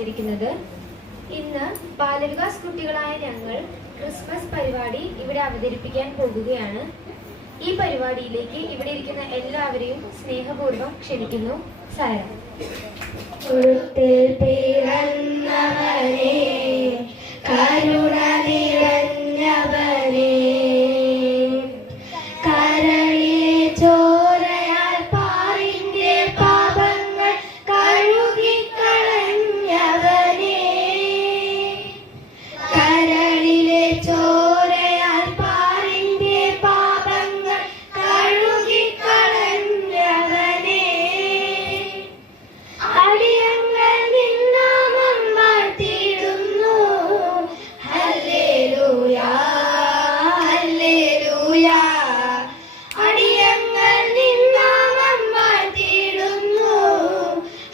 ആചരിക്കുന്നത്. ഇന്ന് ബാലവികാസ് കുട്ടികളായ ഞങ്ങൾ ക്രിസ്മസ് പരിപാടി ഇവിടെ അവതരിപ്പിക്കാൻ പോകുകയാണ്. ഈ പരിപാടിയിലേക്ക് ഇവിടെ ഇരിക്കുന്ന എല്ലാവരെയും സ്നേഹപൂർവ്വം ക്ഷണിക്കുന്നു. സാര. കരുണ നിറഞ്ഞവനേ, കരളിലെ ചോരയാൽ പാറിന്റെ പാപങ്ങൾ കഴുകിക്കളഞ്ഞവനേ, കരളിലെ ചോരയാൽ പാറിന്റെ പാപങ്ങൾ കഴുകിക്കളഞ്ഞവനേ, അടിയങ്ങൾ നിന്നാമം വാഴ്ത്തിയിടുന്നു. ഹല്ലേലൂയ ഹല്ലേലൂയ, അടിയങ്ങൾ നിന്നാമം വാഴ്ത്തിയിടുന്നു.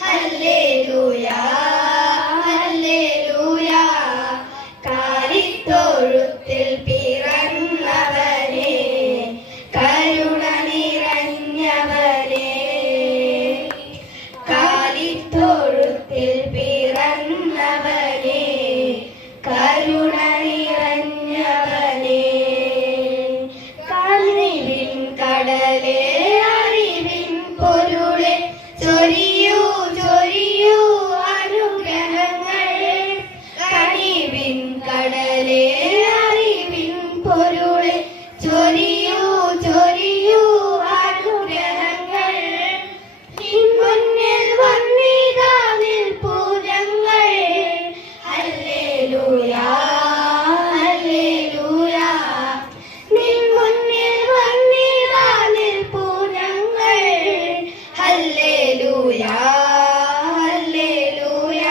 ഹല്ലേലൂയ ഹല്ലേലൂയ, കാലിത്തൊഴുത്തിൽ പിറന്നവനേ, കരുണ നിറഞ്ഞവനേ, കാലിത്തൊഴുത്തിൽ പിറന്നവനേ, കരുണ നിറഞ്ഞവനേ, കനിവിൻ കടലേ, അറിവിൻ പൊരുളെ, ചൊരിയൂ ചൊരിയൂ അനുഗ്രഹങ്ങൾ. കനിവിൻ കടലേ, അറിവിൻ പൊരുളെ, ചൊരിയൂ ചൊരിയൂ അനുഗ്രഹങ്ങൾ. നിൻ മുന്നിൽ വന്നിതാ നിൽപ്പൂ ഞങ്ങൾ. ഹല്ലേലൂയ ഹല്ലേലൂയ, നിൻ മുന്നിൽ വന്നിതാ നിൽപ്പൂ ഞങ്ങൾ. ഹല്ലേലൂയ ഹല്ലേലൂയ,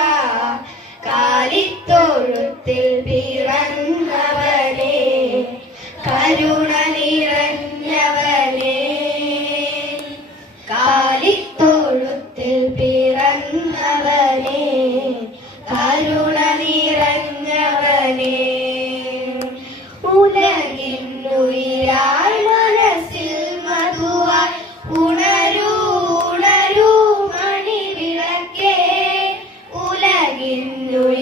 കാലിത്തൊഴുത്തിൽ പിറന്നവനേ, കരുണ നിറഞ്ഞവനേ, കാലിത്തൊഴുത്തിൽ പിറന്നവനേ, കരുണ നിറഞ്ഞവനേ, ഉലകിന്നുയിരായി മനസ്സിൽ മധുവായി ഉണരൂ ഉണരൂ മണിവിളക്കേ, ഉലകിന്നുയിരായി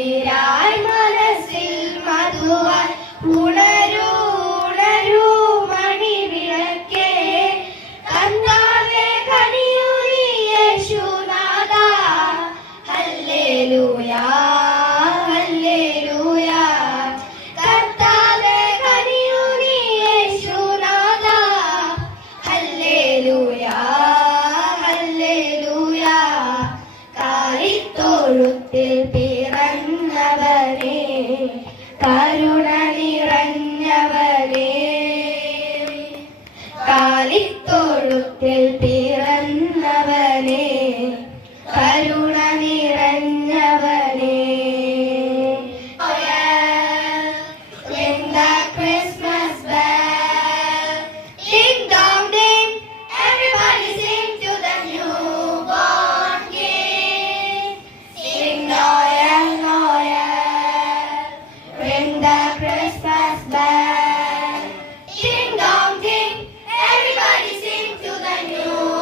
മനസ്സിൽ മധുവായി ഉണരൂ ഉണരൂ മണിവിളക്കേ, കർത്താവേ കനിയൂ നീ യേശുനാഥാ. ഹല്ലേലൂയ ഹല്ലേലൂയ, കർത്താവേ കനിയൂ നീ യേശുനാഥാ. ഹല്ലേലൂയ ഹല്ലേലൂയ, കാലിത്തൊഴുത്തിൽ പിറന്നവനേ, കരുണ നിറഞ്ഞവനേ, കാലിത്തൊഴുത്തിൽ പിറന്നവനേ, കരുണ നിറഞ്ഞവനേ. Ring the Christmas bell, ding dong ding, everybody sing to the newborn King. Sing Noel Noel, ring the Christmas bell, ding dong ding, everybody sing to the newborn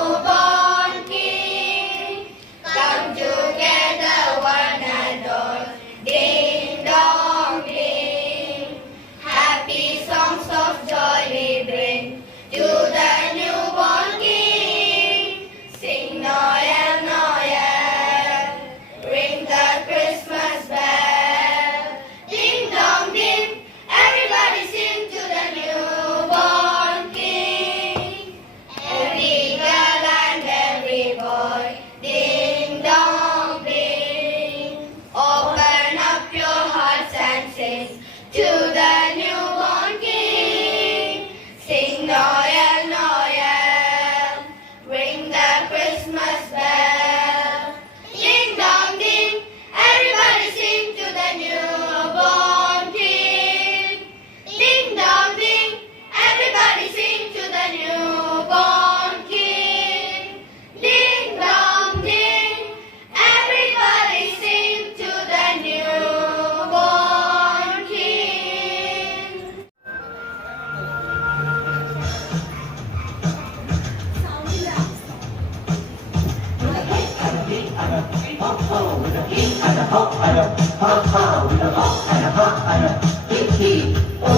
ha ha, with a hop and a hop and a hip hip. Oh,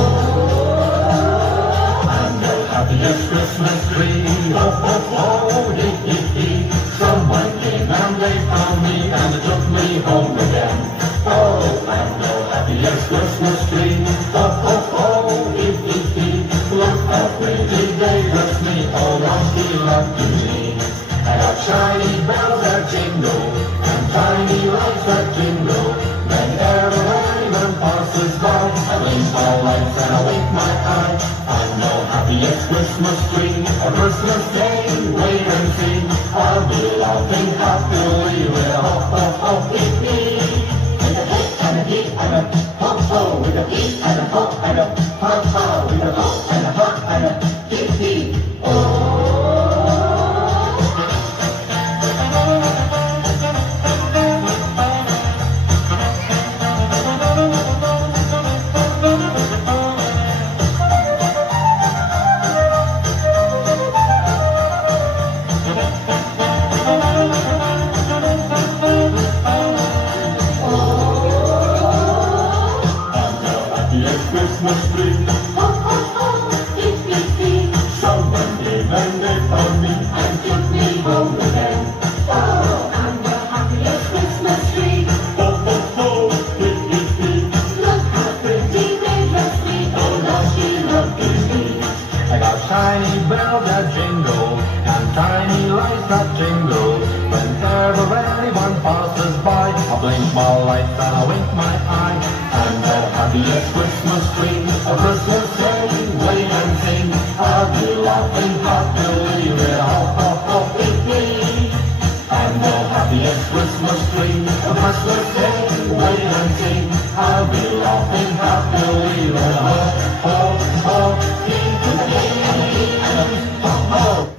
I'm the happiest Christmas tree. Oh, oh, oh, hip hip hip. Someone came and they found me and they took me home again. Oh, I'm the happiest Christmas tree. Oh, oh, oh, hip hip hip. Look how pretty they dress me. Oh, lucky, lucky me. I got shiny bells that jingle and tiny lights that jingle. Whenever anyone passes by, I blink my lights and I wink my eye. I'm the happiest Christmas tree. On Christmas Day, wait and see. I'll be laughing happily with a hop, hop, hop, hip, hip. With a hip and a hip and a hop, hop. With a hip and a hop and a hop, hop. With a hop and a hop and a hip, hip. Oh. Christmas tree. Ho, ho, ho, hip, hip, hip. Someone came and they found me and took me home again. Oh, I'm the happiest Christmas tree. Ho, ho, ho, hip, hip, hip. Look how pretty they dress me. Oh, lucky, lucky me. I got shiny bells that jingle and tiny lights that jingle. Whenever anyone passes by, I blink my lights and I wink my eye. I'm the happiest Christmas tree. A Christmas Day, wait and sing. I'll be laughing happily with a hop, hop, hop, hip, hip. I'm the happiest Christmas tree. A Christmas Day, wait and sing. I'll be laughing happily with a hop, hop, hop, hip, hip, hop, hop.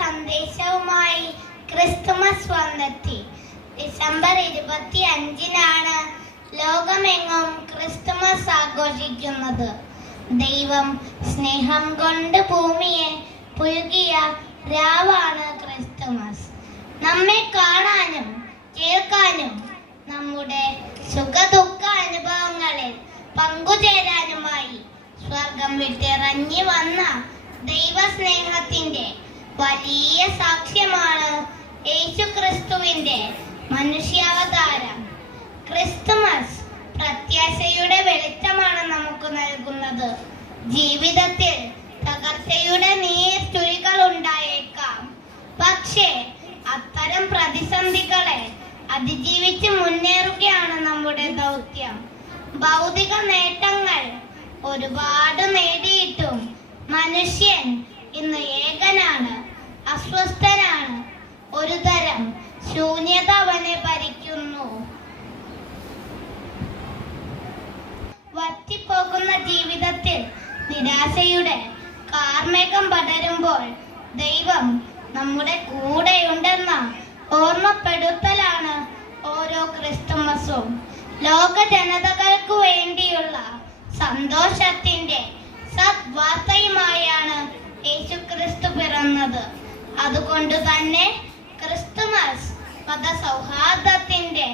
സന്ദേശവുമായി Christmas വന്നെത്തി. December 25-നാണ് ലോകമെങ്ങും Christmas ആഘോഷിക്കുന്നത്. ദൈവം സ്നേഹം കൊണ്ട് ഭൂമിയെ പുൽകിയ രാവാണ് Christmas. നമ്മെ കാണാനും കേൾക്കാനും നമ്മുടെ സുഖദുഃഖ അനുഭവങ്ങളിൽ പങ്കുചേരാനുമായി സ്വർഗം വിട്ടിറങ്ങി വന്ന ദൈവസ്നേഹത്തിന്റെ വലിയ സാക്ഷ്യമാണ് യേശുക്രിസ്തുവിന്റെ മനുഷ്യാവതാരം. ക്രിസ്തുമസ് പ്രത്യാശയുടെ വെളിച്ചമാണ് നമുക്ക് നൽകുന്നത്. ജീവിതത്തിൽ തകർച്ചയുടെ നീർച്ചുഴികൾ ഉണ്ടായേക്കാം. പക്ഷേ അത്തരം പ്രതിസന്ധികളെ അതിജീവിച്ച് മുന്നേറുകയാണ് നമ്മുടെ ദൗത്യം. ഭൗതിക നേട്ടങ്ങൾ ഒരുപാട് നേടിയിട്ടും മനുഷ്യൻ ഇന്ന് ഏകനാണ്, അസ്വസ്ഥനാണ്. ഒരു തരം ശൂന്യത അവനെ ഭരിക്കുന്നു. വറ്റിപ്പോകുന്ന ജീവിതത്തിൽ നിരാശയുടെ കാർമേഘം പടരുമ്പോൾ ദൈവം നമ്മുടെ കൂടെയുണ്ടെന്ന ഓർമ്മപ്പെടുത്തലാണ് ഓരോ ക്രിസ്തുമസും. ലോക ജനതകൾക്കു വേണ്ടിയുള്ള സന്തോഷത്തിന്റെ സദ്വാർത്തയുമായാണ് യേശുക്രിസ്തു പിറന്നത്. അതുകൊണ്ട് തന്നെ ക്രിസ്തുമസ് മതസൗഹാർദ്ദത്തിന്റെ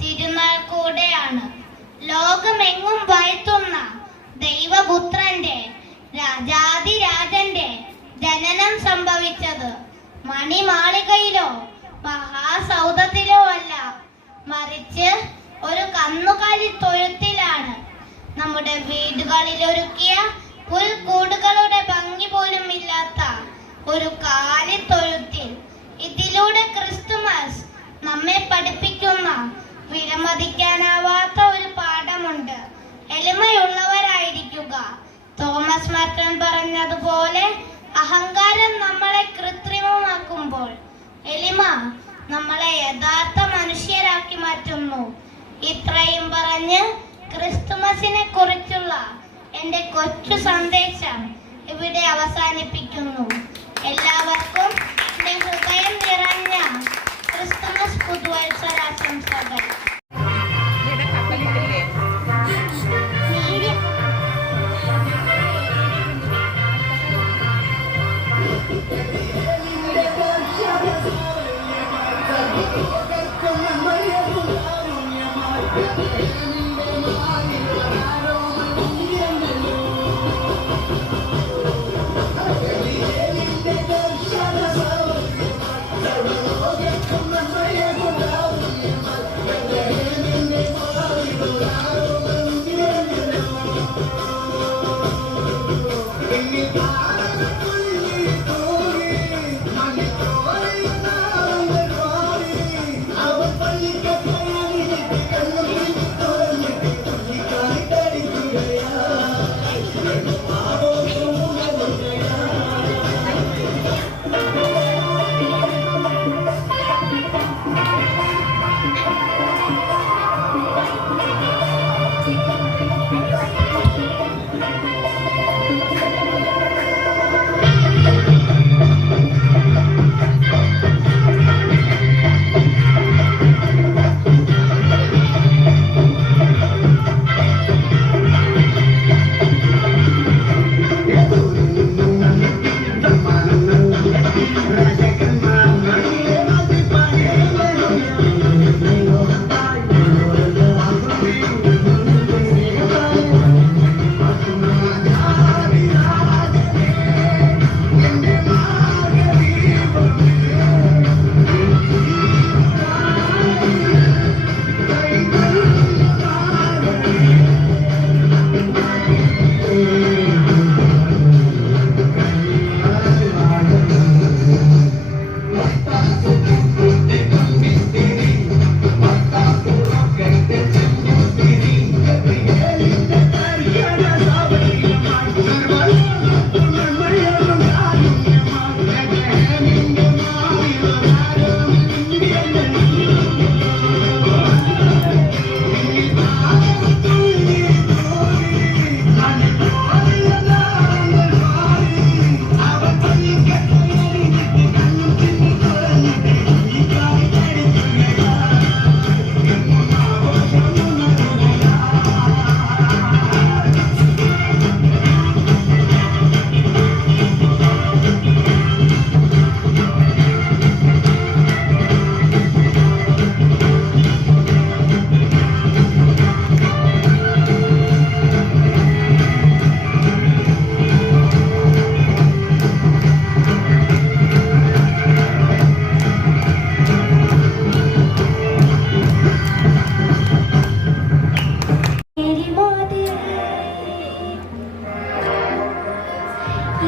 തിരുനാൾ കൂടെയാണ്. ലോകമെങ്ങും വാഴ്ത്തുന്ന ദൈവപുത്രന്റെ രാജാതിരാജന്റെ ജനനം സംഭവിച്ചത് മണിമാളികയിലോ മഹാസൗധത്തിലോ അല്ല, മറിച്ച് ഒരു കന്നുകാലി തൊഴുത്തിലാണ്. നമ്മുടെ വീടുകളിൽ ഒരുക്കിയ പുൽക്കൂടുകളുടെ ഭംഗി പോലും ഇല്ലാത്ത ഒരു കാലിത്തൊഴുത്തിൽ. ഇതിലൂടെ ക്രിസ്തുമസ് നമ്മെ പഠിപ്പിക്കുന്ന വിലമതിക്കാനാവാത്ത ഒരു പാഠമുണ്ട്: എളിമയുള്ളവരായിരിക്കുക. തോമസ് മാർട്ടൻ പറഞ്ഞതുപോലെ, അഹങ്കാരം നമ്മളെ കൃത്രിമമാക്കുമ്പോൾ എളിമ നമ്മളെ യഥാർത്ഥ മനുഷ്യരാക്കി മാറ്റുന്നു. ഇത്രയും പറഞ്ഞ് ക്രിസ്തുമസിനെ കുറിച്ചുള്ള എൻ്റെ കൊച്ചു സന്ദേശം ഇവിടെ അവസാനിപ്പിക്കുന്നു. എല്ലാവർക്കും എൻ്റെ ഹൃദയം നിറഞ്ഞ ക്രിസ്തുമസ് പുതുവത്സരാശംസകൾ. Yeah.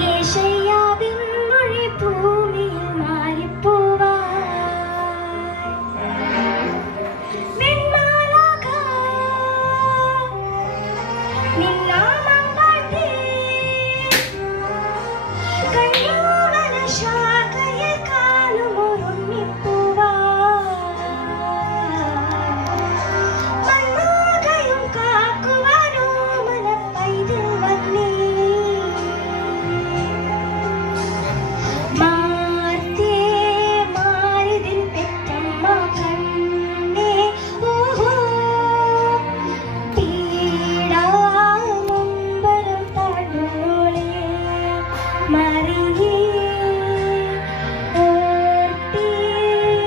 യേശയ്യാവിൻ മൊഴി ഭൂമിയിൽ മാറിപ്പോവാൻ വെൺമാലാഖ നിന്നാമം വാഴ്ത്തി കയ്യോവന ശാഖയിൽ കാണുമൊരുണ്ണിപ്പൂവാ മണ്ണാകയും കാക്കുവാനോ മനപ്പൈതിൽ വന്നേ മാർത്തേ മാരിതിൻ പെറ്റമ്മ കണ്ണേ ഓഹോ പീഡാമുമ്പരം താഴ്ന്നോളേ മറിയേ ഓർത്തേ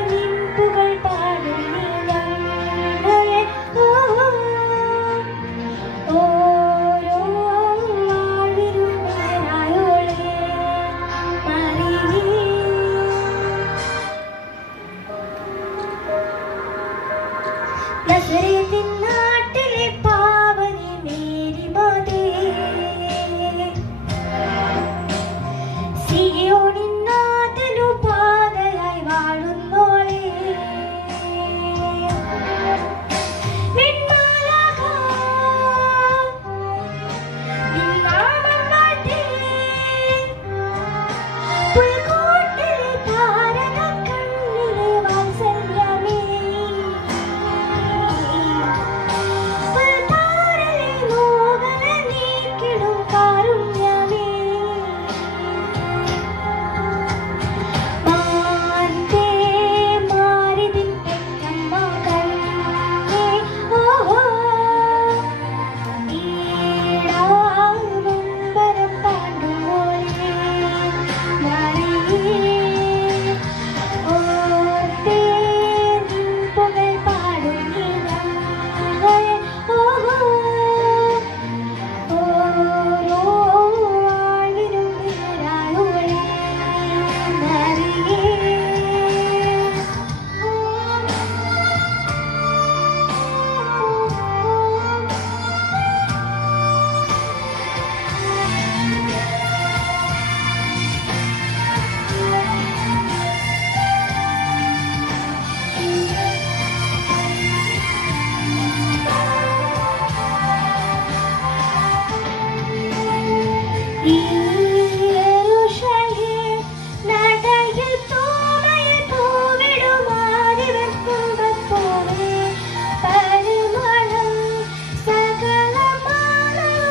നിൻപുകൾ പാടുന്നേ ഞങ്ങളെ ഓരോ വാഴ്വിലും നേരായോളേ മറിയേ നസറേത്തിൻ നാട്ടിലെ പാവനി മേരി മാതേ സിയോണിൻ നാഥനു പാതയായി വാഴുന്നോളേ വെൺമാലാഖ നിന്നാമം വാഴ്ത്തി പുൽക്കൂട്ടിലെ താരക കണ്ണിലെ വാത്സല്യമേ പുൽത്താരലെ മോഹന നീക്കിടും കാരുണ്യമേ മാർത്തേ മാരിതിൻ പെറ്റമ്മ കണ്ണേ ഓഹോ ഈടാമുമ്പരം താണ്ടുമോളേ മറിയേ ഓർത്തേ നിൻപുകൾ പാടുന്നേ ഞങ്ങളെ ഓഹോ ഓരോ വാഴ്വിലും നേരായോളേ മറിയേ യെരൂശലേം നടയിൽ തോമയിൽ പൂവിടുമാരിവൻ തുമ്പപ്പൂവേ പരിമളം സകല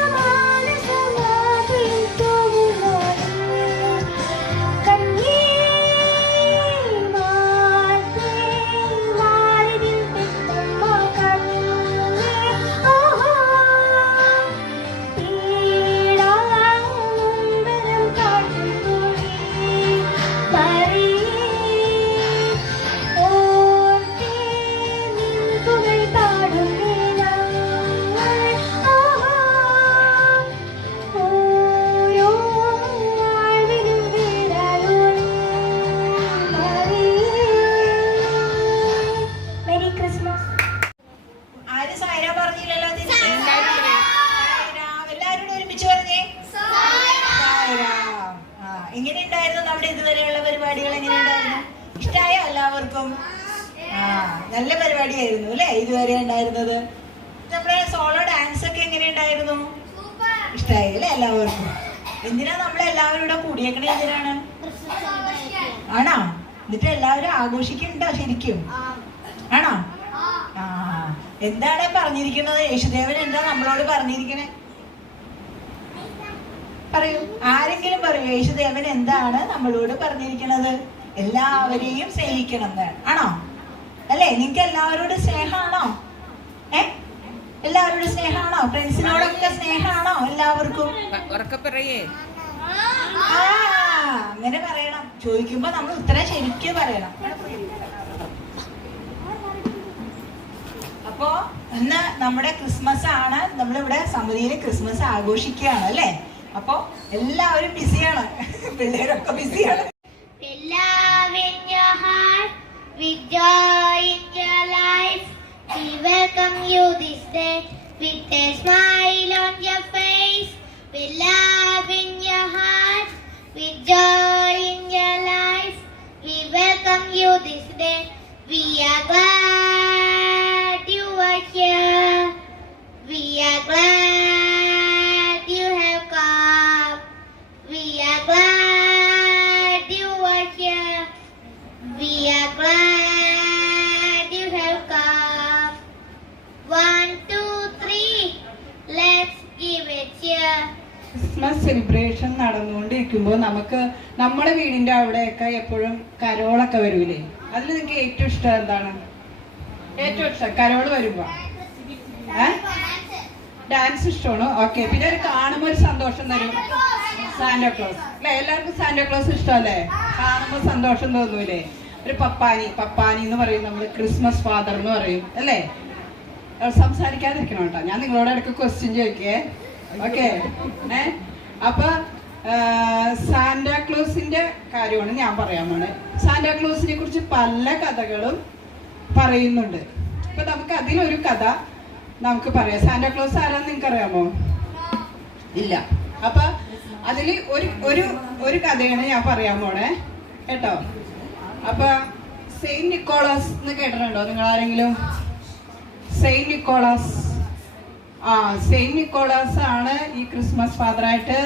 മാനസമാകും തൂവുന്നോളേ കണ്ണീ മാർത്തേ മാരിതിൻ പെറ്റമ്മ കണ്ണേ ഓഹോ പീഡാമുമ്പരം താഴ്ന്നോളേ മറിയേ ഓർത്തേ നിൻപുകൾ പാടുന്നേ ഞങ്ങളെ ഓഹോ ഓരോ വാഴ്വിലും നേരായോളേ മറിയേ. Merry Christmas. ആരും സായന പറഞ്ഞില്ലല്ലോ തിരിച്ച്. സായരാം. എല്ലാവരോടും ഒരുമിച്ച് പറഞ്ഞേ സായരാം. എങ്ങനെ ഉണ്ടായിരുന്നു നമ്മുടെ ഇതുവരെയുള്ള പരിപാടികൾ? എങ്ങനെ ഉണ്ടായിരുന്നു? ഇഷ്ടായോ എല്ലാവർക്കും? നല്ല പരിപാടിയായിരുന്നു അല്ലേ ഇതുവരെ ഉണ്ടായിരുന്നത്? നമ്മുടെ സോളോ ഡാൻസ് ഒക്കെ എങ്ങനെ ഉണ്ടായിരുന്നു? ഇഷ്ടായി അല്ലേ എല്ലാവർക്കും? എന്തിനാ നമ്മളെല്ലാവരും ഇവിടെ കൂടിയേക്കണേ? എന്തിനാണ്? ആണോ? എന്നിട്ട് എല്ലാവരും ആഘോഷിക്കുന്നുണ്ടോ ശരിക്കും? ആണോ? ആ എന്താണ് പറഞ്ഞിരിക്കുന്നത്? യേശുദേവൻ എന്താ നമ്മളോട് പറഞ്ഞിരിക്കണേ? പറയൂ, ആരെങ്കിലും പറയൂ, യേശുദേവൻ എന്താണ് നമ്മളോട് പറഞ്ഞിരിക്കുന്നത്? എല്ലാവരെയും സ്നേഹിക്കണം എന്നാണ്. ആണോ? അല്ലേ? നിങ്ങൾക്ക് എല്ലാവരോടും സ്നേഹമാണോ? എല്ലാവരോടും സ്നേഹമാണോ? ഫ്രണ്ട്സിനോടൊക്കെ സ്നേഹമാണോ എല്ലാവർക്കും? അങ്ങനെ പറയണം. ചോദിക്കുമ്പോ നമ്മൾ ഉത്തരം ശരിക്കും പറയണം. അപ്പോ ഇന്ന് നമ്മുടെ ക്രിസ്മസ് ആണ്. നമ്മളിവിടെ സമിതിയിൽ ക്രിസ്മസ് ആഘോഷിക്കുകയാണ് അല്ലേ? അപ്പൊ എല്ലാവരും ബിസിയാണ്, പിള്ളേരൊക്കെ ബിസിയാണ്. With joy in your life, we welcome you this day with a smile on your face, with love in your heart. പറയുമ്പോൾ നമുക്ക് നമ്മുടെ വീടിന്റെ അവിടെയൊക്കെ എപ്പോഴും കരോളൊക്കെ വരൂലേ? അതിൽ നിങ്ങൾക്ക് ഏറ്റവും ഇഷ്ടം എന്താണ്? ഏറ്റവും ഇഷ്ടം കരോള് വരുമ്പോ ഡാൻസ് ഇഷ്ടമാണ്. ഓക്കെ, പിന്നെ ഒരു കാണുമ്പോൾ ഒരു സന്തോഷം തരും സാന്റാക്ലോസ് അല്ലെ? എല്ലാവർക്കും സാന്റാക്ലോസ് ഇഷ്ടമല്ലേ? കാണുമ്പോൾ സന്തോഷം തോന്നൂലേ? ഒരു പപ്പാനി എന്ന് പറയും നമ്മള്, ക്രിസ്മസ് ഫാദർ എന്ന് പറയും അല്ലേ? സംസാരിക്കാതിരിക്കണം കേട്ടോ, ഞാൻ നിങ്ങളോട് ഇടയ്ക്ക് ക്വസ്റ്റ്യൻ ചോദിക്കേ. ഓക്കെ, അപ്പൊ സാന്റാക്ലോസിന്റെ കാര്യമാണ് ഞാൻ പറയാൻ പോണേ. സാന്റാക്ലോസിനെ കുറിച്ച് പല കഥകളും പറയുന്നുണ്ട്. അപ്പൊ നമുക്ക് അതിലൊരു കഥ നമുക്ക് പറയാം. സാന്റാക്ലോസ് ആരാന്ന് നിങ്ങൾക്ക് അറിയാമോ? ഇല്ല. അപ്പൊ അതില് ഒരു കഥയാണ് ഞാൻ പറയാൻ പോണേ കേട്ടോ. അപ്പൊ സെയിന്റ് നിക്കോളാസ് എന്ന് കേട്ടിട്ടുണ്ടോ നിങ്ങൾ ആരെങ്കിലും? സെയിന്റ് നിക്കോളാസ്, സെയിന്റ് നിക്കോളാസ് ആണ് ഈ ക്രിസ്മസ് ഫാദറായിട്ട്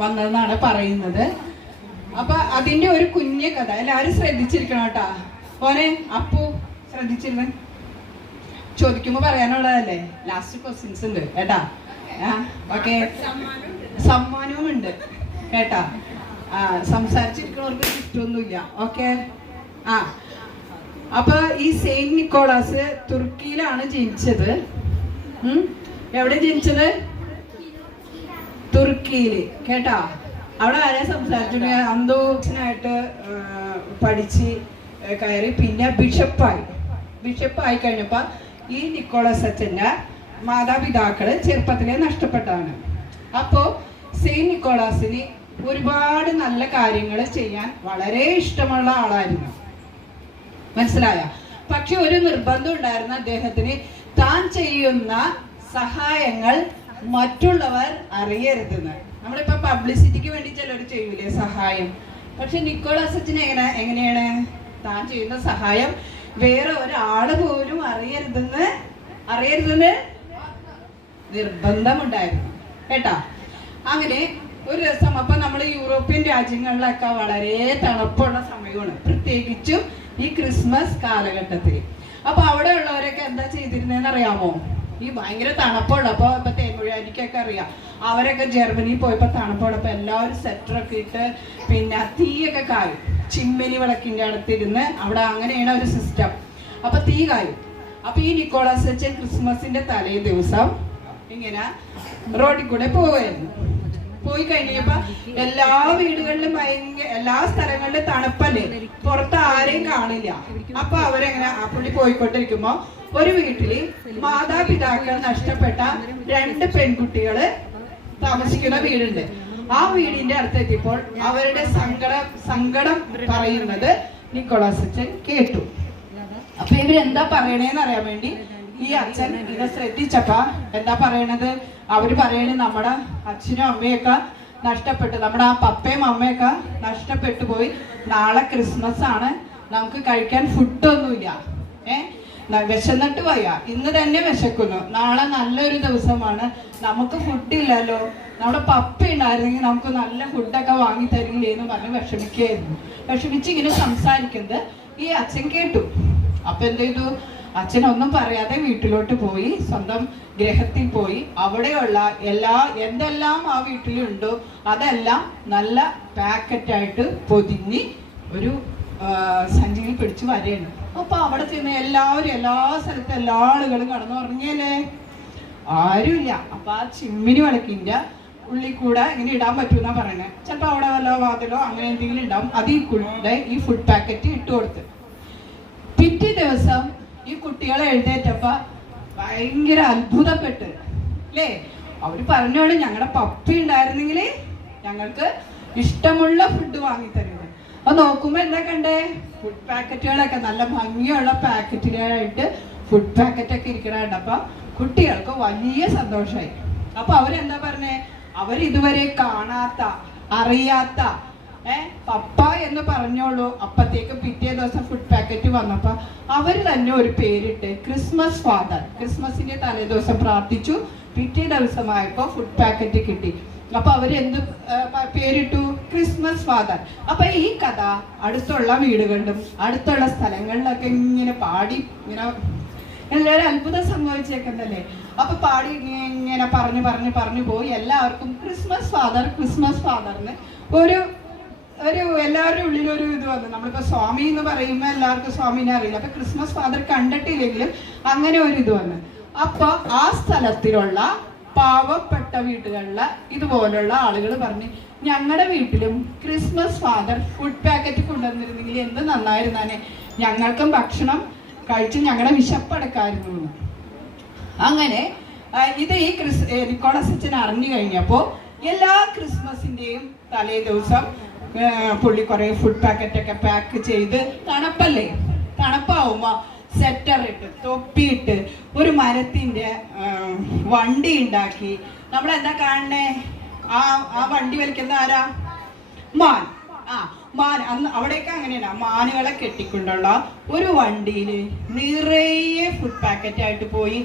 വന്നതെന്നാണ് പറയുന്നത്. അപ്പൊ അതിന്റെ ഒരു കുഞ്ഞു കഥ എല്ലാവരും ശ്രദ്ധിച്ചിരിക്കണം കേട്ടാ. ഓനെ അപ്പു ശ്രദ്ധിച്ചിരുന്നു, ചോദിക്കുമ്പോ പറയാനുള്ളതല്ലേ. ലാസ്റ്റ് ക്വസ്റ്റ്യൻസ് ഉണ്ട് കേട്ടാ. ഓക്കെ, സമ്മാനവും ഉണ്ട് കേട്ടാ. സംസാരിച്ചിരിക്കുന്നവർക്ക് ഇഷ്ടമൊന്നുമില്ല. ഓക്കെ, അപ്പൊ ഈ സെയിന്റ് നിക്കോളാസ് തുർക്കിയിലാണ് ജനിച്ചത്. എവിടെ ജനിച്ചത്? തുർക്കിയില് കേട്ടാ. അവിടെ ആരെ സംസാരിച്ചിട്ട് അന്തോസിനായിട്ട് പഠിച്ച് കയറി, പിന്നെ ബിഷപ്പായി കഴിഞ്ഞപ്പോ ഈ നിക്കോളാസ് അച്ഛൻ്റെ മാതാപിതാക്കള് ചെറുപ്പത്തിലെ നഷ്ടപ്പെട്ടതാണ്. അപ്പോ സെയിന്റ് നിക്കോളാസിന് ഒരുപാട് നല്ല കാര്യങ്ങൾ ചെയ്യാൻ വളരെ ഇഷ്ടമുള്ള ആളായിരുന്നു, മനസ്സിലായ? പക്ഷെ ഒരു നിർബന്ധം ഉണ്ടായിരുന്നു അദ്ദേഹത്തിന്, താൻ ചെയ്യുന്ന സഹായങ്ങൾ മറ്റുള്ളവർ അറിയരുതെന്ന്. നമ്മളിപ്പോ പബ്ലിസിറ്റിക്ക് വേണ്ടി ചിലർ ചെയ്യൂലേ സഹായം. പക്ഷെ നിക്കോളാസ് അച്ഛന് എങ്ങനെയാണ് താൻ ചെയ്യുന്ന സഹായം വേറെ ഒരാള് പോലും അറിയരുതെന്ന് നിർബന്ധമുണ്ടായിരുന്നു കേട്ടാ. അങ്ങനെ ഒരു ദിവസം, അപ്പൊ നമ്മൾ യൂറോപ്യൻ രാജ്യങ്ങളിലൊക്കെ വളരെ തണുപ്പുള്ള സമയമാണ്, പ്രത്യേകിച്ചും ഈ ക്രിസ്മസ് കാലഘട്ടത്തിൽ. അപ്പൊ അവിടെ ഉള്ളവരൊക്കെ എന്താ ചെയ്തിരുന്നതെന്ന് അറിയാമോ? ഈ ഭയങ്കര തണുപ്പുള്ളപ്പോ ഇപ്പൊ തേൻമൊഴിയാരിക്കൊക്കെ അറിയാം, അവരൊക്കെ ജർമ്മനിയിൽ പോയപ്പോ തണുപ്പുള്ളപ്പോ എല്ലാവരും സ്വെറ്ററൊക്കെ ഇട്ട് പിന്നെ തീയൊക്കെ കായും. ചിമ്മിനി വിളക്കിന്റെ അടുത്തിരുന്ന് അവിടെ അങ്ങനെയാണ് ഒരു സിസ്റ്റം. അപ്പൊ തീ കായും. അപ്പൊ ഈ നിക്കോളാസ് അച്ഛൻ ക്രിസ്മസിന്റെ തലേ ദിവസം ഇങ്ങനെ റോഡിൽ കൂടെ പോവുമായിരുന്നു. പോയി കഴിഞ്ഞപ്പോ എല്ലാ വീടുകളിലും എല്ലാ സ്ഥലങ്ങളിലും തണുപ്പല്ലേ, പുറത്ത് ആരെയും കാണില്ല. അപ്പൊ അവരെങ്ങനെ ആ പുള്ളി പോയിക്കൊണ്ടിരിക്കുമ്പോ ഒരു വീട്ടില് മാതാപിതാക്കൾ നഷ്ടപ്പെട്ട 2 പെൺകുട്ടികള് താമസിക്കുന്ന വീടുണ്ട്. ആ വീടിന്റെ അടുത്തെത്തിയപ്പോൾ അവരുടെ സങ്കടം പറയുന്നത് നിക്കോളാസ് അച്ഛൻ കേട്ടു. അപ്പൊ ഇവരെന്താ പറയണേന്ന് അറിയാൻ വേണ്ടി ഈ അച്ഛൻ ഇത് ശ്രദ്ധിച്ചപ്പോ എന്താ പറയണത്? അവര് പറയണേ, നമ്മുടെ അച്ഛനും അമ്മയൊക്കെ നഷ്ടപ്പെട്ടു, നമ്മുടെ ആ പപ്പയും അമ്മയൊക്കെ നഷ്ടപ്പെട്ടു പോയി. നാളെ ക്രിസ്മസ് ആണ്, നമുക്ക് കഴിക്കാൻ ഫുഡൊന്നുമില്ല. വിശന്നിട്ട് വയ്യ, ഇന്ന് തന്നെ വിശക്കുന്നു, നാളെ നല്ലൊരു ദിവസമാണ്, നമുക്ക് ഫുഡില്ലല്ലോ, നമ്മുടെ പപ്പ ഉണ്ടായിരുന്നെങ്കിൽ നമുക്ക് നല്ല ഫുഡൊക്കെ വാങ്ങി തരില്ലേ എന്ന് പറഞ്ഞ് വിഷമിക്കുകയായിരുന്നു. വിഷമിച്ചിങ്ങനെ സംസാരിക്കുന്നത് ഈ അച്ഛൻ കേട്ടു. അപ്പൊ എന്ത് ചെയ്തു? അച്ഛനൊന്നും പറയാതെ വീട്ടിലോട്ട് പോയി, സ്വന്തം ഗ്രഹത്തിൽ പോയി അവിടെയുള്ള എന്തെല്ലാം ആ വീട്ടിലുണ്ടോ അതെല്ലാം നല്ല പാക്കറ്റായിട്ട് പൊതിഞ്ഞ് ഒരു സഞ്ചിയിൽ പിടിച്ച് വരെയാണ്. അപ്പൊ അവിടെ ചെന്ന് എല്ലാവരും എല്ലാ സ്ഥലത്തും എല്ലാ ആളുകളും കടന്നുറങ്ങിയല്ലേ, ആരുമില്ല. അപ്പൊ ആ ചിമ്മിനി വിളക്കിന്റെ ഉള്ളിൽ കൂടെ ഇങ്ങനെ ഇടാൻ പറ്റൂന്നാ പറയണേ. ചിലപ്പോ അവിടെ വല്ല വാതിലോ അങ്ങനെ എന്തെങ്കിലും ഉണ്ടാവും. അതിൽ കൂടെ ഈ ഫുഡ് പാക്കറ്റ് ഇട്ട് കൊടുത്ത് പിറ്റേ ദിവസം ഈ കുട്ടികളെ എഴുന്നേറ്റപ്പോ ഭയങ്കര അത്ഭുതപ്പെട്ട് അല്ലേ. അവര് പറഞ്ഞോളൂ, ഞങ്ങളുടെ പപ്പ ഉണ്ടായിരുന്നെങ്കിൽ ഞങ്ങൾക്ക് ഇഷ്ടമുള്ള ഫുഡ് വാങ്ങി തരുന്നത്. അപ്പൊ നോക്കുമ്പോ എന്താ കണ്ടേ? ഫുഡ് പാക്കറ്റുകളൊക്കെ നല്ല ഭംഗിയുള്ള പാക്കറ്റുകളായിട്ട് ഫുഡ് പാക്കറ്റൊക്കെ ഇരിക്കണ കണ്ടപ്പോ കുട്ടികൾക്ക് വലിയ സന്തോഷമായി. അപ്പൊ അവരെന്താ പറഞ്ഞേ? അവരിതുവരെ കാണാത്ത അറിയാത്ത പപ്പ എന്ന് പറഞ്ഞോളൂ. അപ്പത്തേക്ക് പിറ്റേ ദിവസം ഫുഡ് പാക്കറ്റ് വന്നപ്പോ അവര് തന്നെ ഒരു പേരിട്ട് ക്രിസ്മസ് ഫാദർ. ക്രിസ്മസിന്റെ തലേ ദിവസം പ്രാർത്ഥിച്ചു, പിറ്റേ ദിവസമായപ്പോ ഫുഡ് പാക്കറ്റ് കിട്ടി. അപ്പൊ അവരെന്ത് പേരിട്ടു? Christmas father. അപ്പൊ ഈ കഥ അടുത്തുള്ള വീടുകളിലും അടുത്തുള്ള സ്ഥലങ്ങളിലൊക്കെ ഇങ്ങനെ പാടി ഇങ്ങനെ എല്ലാവരും അത്ഭുതം സംഭവിച്ചേക്കുന്നല്ലേ. അപ്പൊ പാടി ഇങ്ങനെ പറഞ്ഞു പോയി എല്ലാവർക്കും ക്രിസ്മസ് ഫാദർ എന്ന് ഒരു എല്ലാവരുടെ ഉള്ളിൽ ഒരു ഇത് വന്നു. നമ്മളിപ്പോ സ്വാമി എന്ന് പറയുമ്പോൾ എല്ലാവർക്കും സ്വാമിനെ അറിയില്ല. അപ്പൊ ക്രിസ്മസ് ഫാദർ കണ്ടിട്ടില്ലെങ്കിലും അങ്ങനെ ഒരു ഇത് വന്നു. അപ്പൊ ആ സ്ഥലത്തിലുള്ള പാവപ്പെട്ട വീട്ടുകളിലെ ഇതുപോലുള്ള ആളുകൾ പറഞ്ഞു, ഞങ്ങളുടെ വീട്ടിലും ക്രിസ്മസ് ഫാദർ ഫുഡ് പാക്കറ്റ് കൊണ്ടുവന്നിരുന്നെങ്കിൽ എന്ത് നന്നായിരുന്നാനെ, ഞങ്ങൾക്കും ഭക്ഷണം കഴിച്ച് ഞങ്ങളുടെ വിശപ്പടക്കായിരുന്നു. അങ്ങനെ ഇത് ഈ നിക്കോളാസ് അച്ഛൻ അറിഞ്ഞു കഴിഞ്ഞപ്പോൾ എല്ലാ ക്രിസ്മസിന്റെയും തലേ ദിവസം പുള്ളി കുറെ ഫുഡ് പാക്കറ്റൊക്കെ പാക്ക് ചെയ്ത്, തണുപ്പല്ലേ, തണുപ്പാവുമ്പോ സെറ്റർ ഇട്ട് തൊപ്പിയിട്ട് ഒരു മരത്തിന്റെ വണ്ടി ഉണ്ടാക്കി. നമ്മളെന്താ കാണണേ, ആ വണ്ടി വലിക്കുന്ന ആരാ? മാൻ. മാൻ. അന്ന് അവിടെയൊക്കെ അങ്ങനെയാണ്, മാനുകളെ കെട്ടിക്കൊണ്ടുള്ള ഒരു വണ്ടിയിൽ നിറയെ ഫുഡ് പാക്കറ്റ് ആയിട്ട് പോയി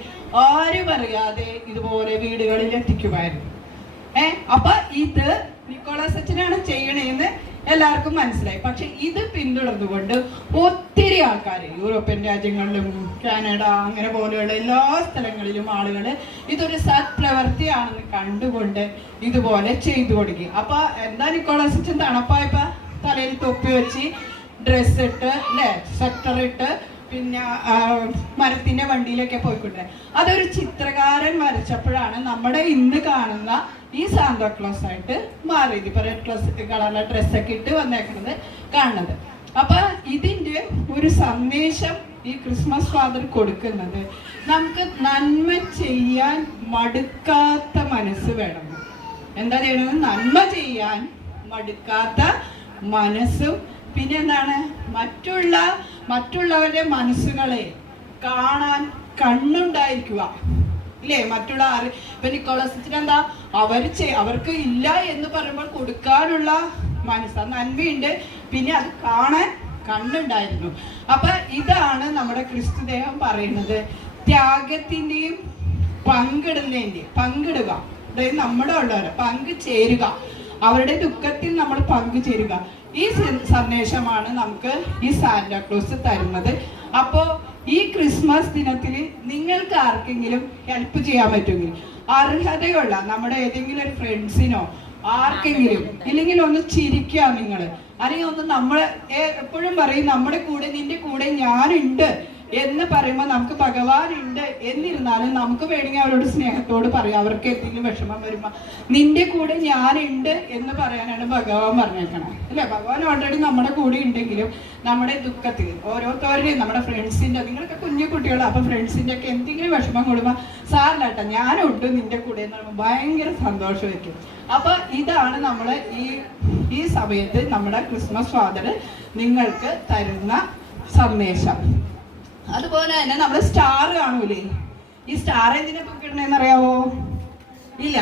ആരും അറിയാതെ ഇതുപോലെ വീടുകളിൽ എത്തിക്കുമായിരുന്നു. അപ്പൊ ഇത് നിക്കോളാസ് അച്ഛനാണ് ചെയ്യണേന്ന് എല്ലാവർക്കും മനസ്സിലായി. പക്ഷെ ഇത് പിന്തുടർന്നുകൊണ്ട് ഒത്തിരി ആൾക്കാർ യൂറോപ്യൻ രാജ്യങ്ങളിലും കാനഡ അങ്ങനെ പോലെയുള്ള എല്ലാ സ്ഥലങ്ങളിലും ആളുകൾ ഇതൊരു സത്പ്രവൃത്തിയാണെന്ന് കണ്ടുകൊണ്ട് ഇതുപോലെ ചെയ്തു കൊടുക്കി. അപ്പൊ എന്താ നിക്കോളാസ് അച്ഛൻ തണുപ്പായപ്പോ തലയിൽ തൊപ്പി വെച്ച് ഡ്രസ് ഇട്ട് അല്ലെ, സെറ്റർ ഇട്ട് പിന്നെ മരത്തിന്റെ വണ്ടിയിലൊക്കെ പോയിക്കൊണ്ടേ അതൊരു ചിത്രകാരൻ വരച്ചപ്പോഴാണ് നമ്മുടെ ഇന്ന് കാണുന്ന ഈ സാന്താക്ലോസ് ആയിട്ട് മാറിയത്. ഇപ്പൊ റെഡ് കളറിലെ ഡ്രസ്സൊക്കെ ഇട്ട് വന്നേക്കുന്നത് കാണുന്നത്. അപ്പൊ ഇതിന്റെ ഒരു സന്ദേശം ഈ ക്രിസ്മസ് ഫാദർ കൊടുക്കുന്നത് നമുക്ക് നന്മ ചെയ്യാൻ മടുക്കാത്ത മനസ്സ് വേണം. എന്താ ചെയ്യണത്? നന്മ ചെയ്യാൻ മടുക്കാത്ത മനസ്സും, പിന്നെ എന്താണ്, മറ്റുള്ളവരുടെ മനസ്സുകളെ കാണാൻ കണ്ണുണ്ടായിരിക്കുക ഇല്ലേ? മറ്റുള്ള ഇപ്പൊ നിക്കോളാസ് എന്താ അവർക്ക് ഇല്ല എന്ന് പറയുമ്പോൾ കൊടുക്കാനുള്ള മനസ്സ്, നന്മയുണ്ട്, പിന്നെ അത് കാണാൻ കണ്ണുണ്ടായിരുന്നു. അപ്പൊ ഇതാണ് നമ്മുടെ ക്രിസ്തുദേഹം പറയുന്നത്, ത്യാഗത്തിന്റെയും പങ്കിടുന്നതിന്റെയും, പങ്കിടുക, അതായത് നമ്മുടെ ഉള്ളവരെ പങ്കുചേരുക, അവരുടെ ദുഃഖത്തിൽ നമ്മൾ പങ്കുചേരുക. ഈ സന്ദേശമാണ് നമുക്ക് ഈ സാന്റാക്ലോസ് തരുന്നത്. അപ്പോ ഈ ക്രിസ്മസ് ദിനത്തിൽ നിങ്ങൾക്ക് ആർക്കെങ്കിലും ഹെൽപ്പ് ചെയ്യാൻ പറ്റുമെങ്കിൽ, അർഹതയുള്ള നമ്മുടെ ഏതെങ്കിലും ഒരു ഫ്രണ്ട്സിനോ ആർക്കെങ്കിലും, ഇല്ലെങ്കിൽ ഒന്ന് ചിരിക്കുക നിങ്ങൾ, അല്ലെങ്കിൽ ഒന്ന് നമ്മൾ എപ്പോഴും പറയും നമ്മുടെ കൂടെ, നിന്റെ കൂടെ ഞാനുണ്ട് എന്ന് പറയുമ്പോൾ നമുക്ക് ഭഗവാൻ ഉണ്ട് എന്നിരുന്നാലും നമുക്ക് വേണമെങ്കിൽ അവരോട് സ്നേഹത്തോട് പറയാം. അവർക്ക് എന്തെങ്കിലും വിഷമം വരുമ്പോൾ നിന്റെ കൂടെ ഞാനുണ്ട് എന്ന് പറയാനാണ് ഭഗവാൻ പറഞ്ഞേക്കണം അല്ലെ? ഭഗവാൻ ഓൾറെഡി നമ്മുടെ കൂടെ ഉണ്ടെങ്കിലും നമ്മുടെ ദുഃഖത്തിൽ ഓരോരുത്തരുടെയും, നമ്മുടെ ഫ്രണ്ട്സിന്റെ, നിങ്ങളൊക്കെ കുഞ്ഞു കുട്ടികളാണ്, അപ്പൊ ഫ്രണ്ട്സിന്റെ ഒക്കെ എന്തെങ്കിലും വിഷമം കൂടുമ്പോൾ സാറിനാട്ട ഞാനുണ്ട് നിന്റെ കൂടെ എന്ന് പറയുമ്പോൾ ഭയങ്കര സന്തോഷം വയ്ക്കും. അപ്പൊ ഇതാണ് നമ്മള് ഈ സമയത്ത് നമ്മുടെ ക്രിസ്മസ് ഫാദർ നിങ്ങൾക്ക് തരുന്ന സന്ദേശം. അതുപോലെ തന്നെ നമ്മള് സ്റ്റാർ കാണൂലേ? ഈ സ്റ്റാർ എന്തിനാ തൂക്കിടണേന്ന് അറിയാവോ? ഇല്ല,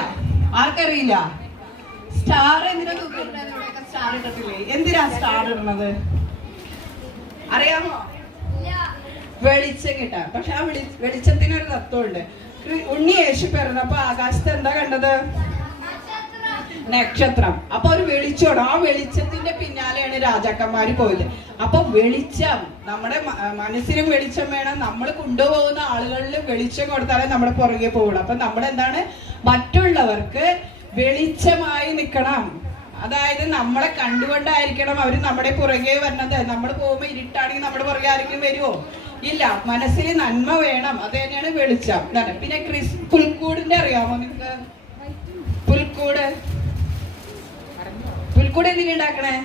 ആർക്കറിയില്ല സ്റ്റാർ എന്തിനാ തൂക്കിടണേന്ന്? ഇവിടെയൊക്കെ സ്റ്റാർ ഇട്ടിട്ടില്ലേ? എന്തിനാ സ്റ്റാർ ഇടുന്നത് അറിയാമോ? വെളിച്ചം കിട്ടാൻ. പക്ഷെ ആ വെളിച്ചത്തിനൊരു തത്വമുണ്ട്. ഉണ്ണി യേശു പിറന്നപ്പോ ആകാശത്ത് എന്താ കണ്ടത്? നക്ഷത്രം. അപ്പൊ ഒരു വെളിച്ചോട്, ആ വെളിച്ചത്തിന്റെ പിന്നാലെയാണ് രാജാക്കന്മാര് പോയത്. അപ്പൊ വെളിച്ചം, നമ്മുടെ മനസ്സിനും വെളിച്ചം വേണം, നമ്മൾ കൊണ്ടുപോകുന്ന ആളുകളിലും വെളിച്ചം കൊടുത്താലേ നമ്മുടെ പുറകെ പോകുള്ളൂ. അപ്പൊ നമ്മളെന്താണ്, മറ്റുള്ളവർക്ക് വെളിച്ചമായി നിൽക്കണം. അതായത് നമ്മളെ കണ്ടുകൊണ്ടായിരിക്കണം അവര് നമ്മുടെ പുറകെ വരുന്നത്. നമ്മൾ പോകുമ്പോ ഇരുട്ടാണെങ്കിൽ നമ്മുടെ പുറകെ ആരെങ്കിലും വരുമോ? ഇല്ല. മനസ്സിൽ നന്മ വേണം, അത് തന്നെയാണ് വെളിച്ചം. പിന്നെ പുൽക്കൂടിന്റെ അറിയാമോ നിങ്ങക്ക്? പുൽക്കൂട് എന്തിനാ ഉണ്ടാക്കണേ?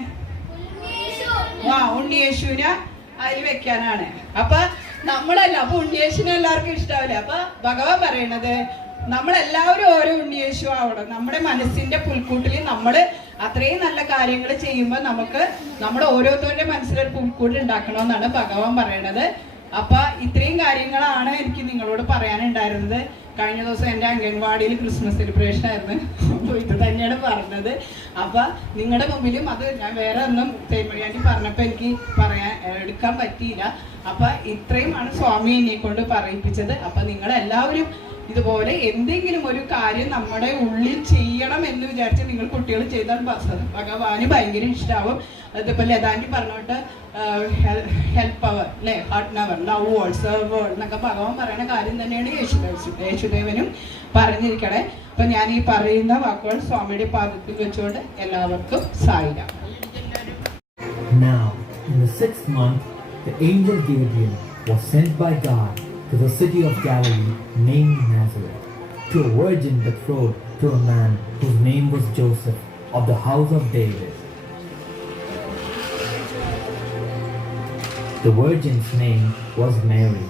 ഉണ്ണിയേശുവിനെ അതിൽ വെക്കാനാണ്. അപ്പൊ നമ്മളല്ല, അപ്പൊ ഉണ്ണിയേശുവിനെ എല്ലാവർക്കും ഇഷ്ടാവില്ല. അപ്പൊ ഭഗവാൻ പറയണത് നമ്മളെല്ലാവരും ഓരോ ഉണ്ണിയേശു ആവണം. നമ്മുടെ മനസ്സിന്റെ പുൽക്കൂട്ടിൽ നമ്മൾ അത്രയും നല്ല കാര്യങ്ങൾ ചെയ്യുമ്പോൾ നമുക്ക് നമ്മുടെ ഓരോരുത്തരുടെ മനസ്സിലൊരു പുൽക്കൂട് ഉണ്ടാക്കണമെന്നാണ് ഭഗവാൻ പറയണത്. അപ്പൊ ഇത്രയും കാര്യങ്ങളാണ് എനിക്ക് നിങ്ങളോട് പറയാനുണ്ടായിരുന്നത്. കഴിഞ്ഞ ദിവസം എൻ്റെ അംഗൻവാടിയിൽ ക്രിസ്മസ് സെലിബ്രേഷൻ ആയിരുന്നു. അപ്പോൾ ഇത് തന്നെയാണ് പറഞ്ഞത്. അപ്പൊ നിങ്ങളുടെ മുമ്പിലും അത് ഞാൻ വേറെ ഒന്നും തേമഴിയാണ്ടി പറഞ്ഞപ്പോൾ എനിക്ക് എടുക്കാൻ പറ്റിയില്ല. അപ്പൊ ഇത്രയുമാണ് സ്വാമി എന്നെ കൊണ്ട് പറയിപ്പിച്ചത്. അപ്പൊ നിങ്ങളെല്ലാവരും ഇതുപോലെ എന്തെങ്കിലും ഒരു കാര്യം നമ്മുടെ ഉള്ളിൽ ചെയ്യണം എന്ന് വിചാരിച്ച് നിങ്ങൾ കുട്ടികൾ ചെയ്താൽ ഭഗവാന് ഭയങ്കര ഇഷ്ടമാവും. അതിപ്പോൾ ലതാൻറ്റി പറഞ്ഞോട്ട് ഹെൽപ്പ് അവർ അല്ലേ, hurt never love world serve world എന്നൊക്കെ ഭഗവാൻ പറയുന്ന കാര്യം തന്നെയാണ് യേശുദേവനും പറഞ്ഞിരിക്കണേ. അപ്പം ഞാൻ ഈ പറയുന്ന വാക്കുകൾ സ്വാമിയുടെ പാദത്തിൽ വെച്ചുകൊണ്ട് എല്ലാവർക്കും Sai Ram. Now, in the 6th month, the angel Gabriel was sent by God to the city of Galilee named Nazareth, to a virgin betrothed to a man whose name was Joseph, of the house of David. The virgin's name was Mary.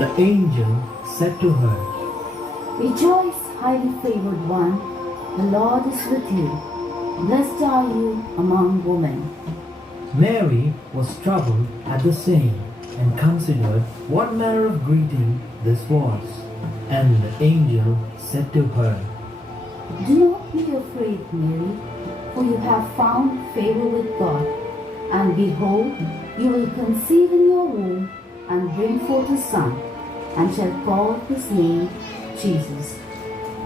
The angel said to her, Rejoice, highly favored one, the Lord is with you. Blessed are you among women. Mary was troubled at the saying and considered what manner of greeting this was. And the angel said to her, Do not be afraid, Mary, for you have found favor with God. And behold, you will conceive in your womb and bring forth a son, and shall call his name Jesus.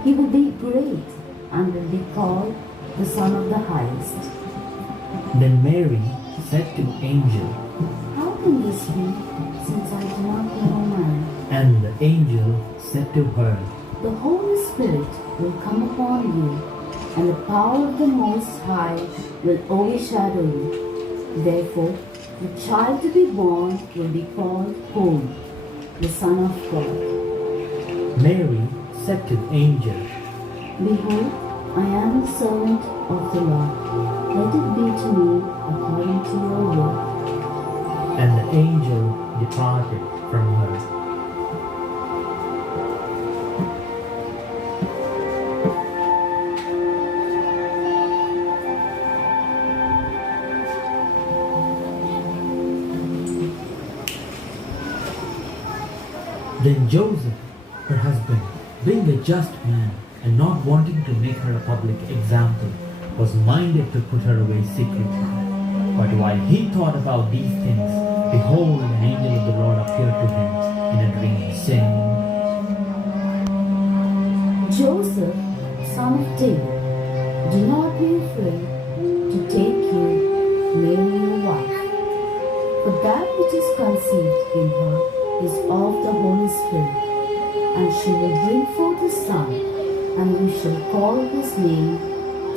He will be great and will be called the Son of the Highest. Then Mary said to the angel, How can this be, since I do not know man? and the angel said to her, The Holy Spirit will come upon you, and the power of the Most High will overshadow you. Therefore, the child to be born will be called Holy, the Son of God. Mary said to the angel, Behold, I am a servant of the Lord. Let it be to me according to your word. and the angel departed from her. Then Joseph, her husband, being a just man and not wanting to make her a public example, was minded to put her away secretly. But while he thought about these things, behold, an angel of the Lord appeared to him in a dream, saying, Joseph, son of David, do not be afraid to take you Mary your wife, for that which is conceived in her is of the Holy Spirit, and she will bring forth a son, and you shall call his name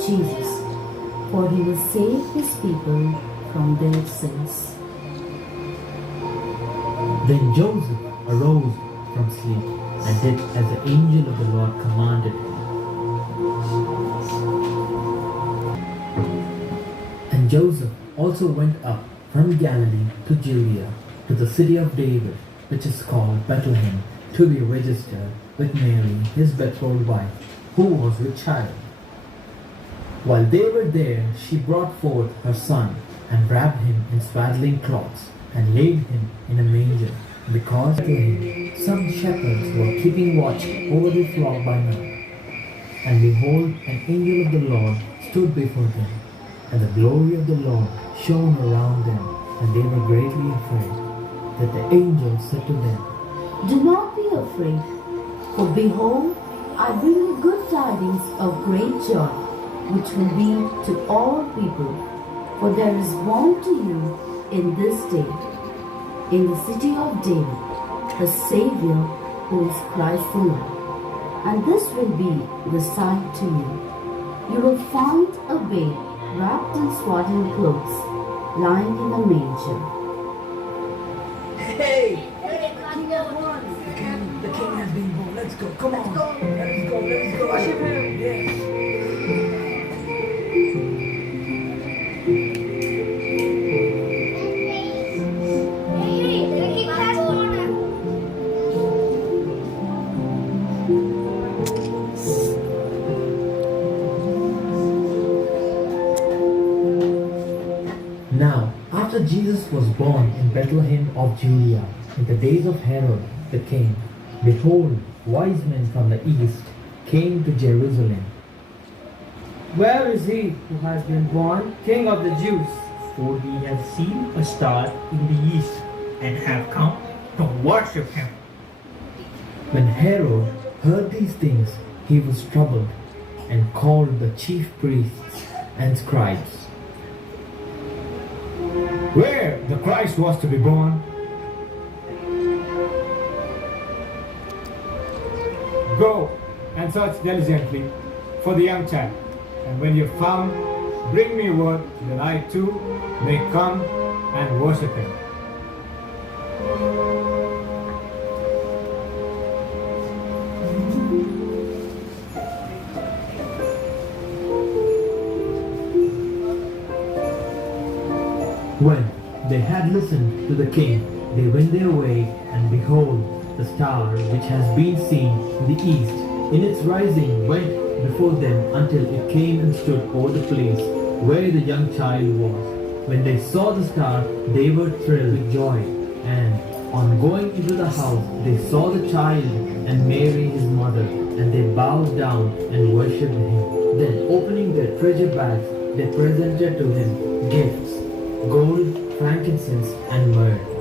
Jesus, for he will save his people from their sins. Then Joseph arose from sleep and did as the angel of the Lord commanded him. And Joseph also went up from Galilee to Judea, to the city of David, which is called Bethlehem, to be registered with Mary, his betrothed wife, who was with child. While they were there, she brought forth her son, and wrapped him in swaddling cloths, and laid him in a manger, because some shepherds were keeping watch over the flock by night. And behold, an angel of the Lord stood before them, and the glory of the Lord shone around them, and they were greatly afraid. That the angel said to them, Do not be afraid, for behold, I bring you good tidings of great joy, which will be to all people. For there is born to you in this day, in the city of David, a Savior who is Christ the Lord. And this will be the sign to you. You will find a babe wrapped in swaddling clothes, lying in a manger. Hey! The king has been born. Let's go. Come on. Let's go. Worship him. Yes. Now, after Jesus was born in Bethlehem of Judea, in the days of Herod the king, behold, wise men from the east came to Jerusalem. Where is he who has been born King of the Jews? for we have seen a star in the east and have come to worship him. When Herod heard these things, he was troubled and called the chief priests and scribes. Where the Christ was to be born, go and search diligently for the young child, and when you have found, bring me word that I too may come and worship him. When they had listened to the king, they went their way, and behold, the star which has been seen in the east, in its rising went before them until it came and stood over the place where the young child was. When they saw the star, they were thrilled with joy, and on going into the house, they saw the child and Mary his mother, and they bowed down and worshipped him. Then, opening their treasure bags, they presented to him gifts, gold, frankincense, and myrrh.